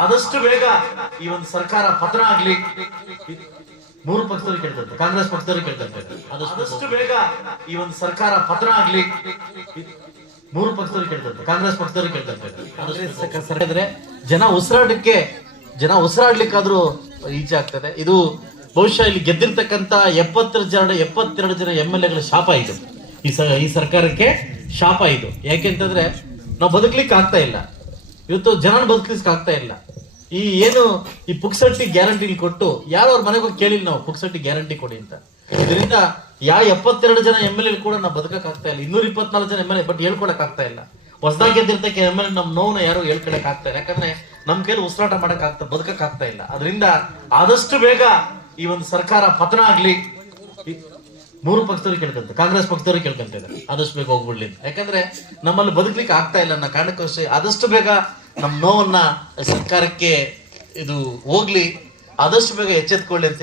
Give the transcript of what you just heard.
ಆದಷ್ಟು ಬೇಗ ಈ ಒಂದು ಸರ್ಕಾರ ಪತನ ಆಗ್ಲಿ. ಮೂರು ಪಕ್ಷದವ್ರು ಕೇಳ್ತಾರೆ, ಕಾಂಗ್ರೆಸ್ ಪಕ್ಷದವ್ರು ಕೇಳ್ತಾರೆ, ಆದಷ್ಟು ಬೇಗ ಈ ಒಂದು ಸರ್ಕಾರ ಪತನ ಆಗ್ಲಿ. ಮೂರು ಪಕ್ಷದವ್ರು ಕೇಳ್ತಾರೆ, ಕಾಂಗ್ರೆಸ್ ಪಕ್ಷದವ್ರು ಕೇಳ್ತಾರೆ. ಜನ ಉಸಿರಾಡ್ಲಿಕ್ಕಾದ್ರೂ ಈಚೆ ಆಗ್ತದೆ. ಇದು ಬಹುಶಃ ಇಲ್ಲಿ ಗೆದ್ದಿರ್ತಕ್ಕಂತ 72 ಜನ MLA ಗಳ ಶಾಪ ಇದು. ಈ ಸರ್ಕಾರಕ್ಕೆ ಶಾಪ ಇದು. ಯಾಕೆಂತಂದ್ರೆ ನಾವು ಬದುಕ್ಲಿಕ್ಕೆ ಆಗ್ತಾ ಇಲ್ಲ, ಇವತ್ತು ಜನ ಬದುಕಲಿಕ್ಕೆ ಆಗ್ತಾ ಇಲ್ಲ. ಈ ಪುಕ್ಸಟ್ಟಿ ಗ್ಯಾರಂಟಿ ಕೊಟ್ಟು ಯಾರು ಅವ್ರ ಮನೆಗೆ ಹೋಗಿ ಕೇಳಿಲ್ಲ ನಾವು ಪುಕ್ಸಟ್ಟಿ ಗ್ಯಾರಂಟಿ ಕೊಡಿ ಅಂತ. ಇದರಿಂದ 72 ಜನ MLA ಕೂಡ ನಾವು ಬದುಕಕ್ ಆಗ್ತಾ ಇಲ್ಲ. 224 ಜನ MLA ಬಟ್ ಹೇಳ್ಕೊಳಕ್ ಆಗ್ತಾ ಇಲ್ಲ. ಹೊಸದಾಗಿ ಗೆದ್ದಿರ್ತಕ್ಕ MLA ನಮ್ ನೋವನ್ನ ಯಾರು ಹೇಳ್ಕೊಳಕ್ ಆಗ್ತಾ ಇಲ್ಲ. ಯಾಕಂದ್ರೆ ನಮ್ ಕೈಲಿ ಉಸಿರಾಟ ಮಾಡಕ್ ಆಗ್ತಾ ಬದುಕಕ್ ಆಗ್ತಾ ಇಲ್ಲ. ಅದರಿಂದ ಆದಷ್ಟು ಬೇಗ ಈ ಒಂದು ಸರ್ಕಾರ ಪತನ ಆಗ್ಲಿ. ಮೂರು ಪಕ್ಷದವ್ರು ಕೇಳ್ಕೊಂತಾರೆ, ಕಾಂಗ್ರೆಸ್ ಪಕ್ಷದವ್ರು ಕೇಳ್ಕೊಂತಿದ್ದಾರೆ, ಆದಷ್ಟು ಬೇಗ ಹೋಗ್ಬಿಡ್ಲಿ. ಯಾಕಂದ್ರೆ ನಮ್ಮಲ್ಲಿ ಬದುಕ್ಲಿಕ್ಕೆ ಆಗ್ತಾ ಇಲ್ಲ ಅನ್ನೋ ಕಾರಣಕ್ಕೋಸ್ಕರ ಆದಷ್ಟು ಬೇಗ ನಮ್ ನೋವನ್ನ ಸರ್ಕಾರಕ್ಕೆ ಇದು ಹೋಗ್ಲಿ, ಆದಷ್ಟು ಬೇಗ ಎಚ್ಚೆತ್ಕೊಳ್ಳಿ ಅಂತ ಹೇಳಿ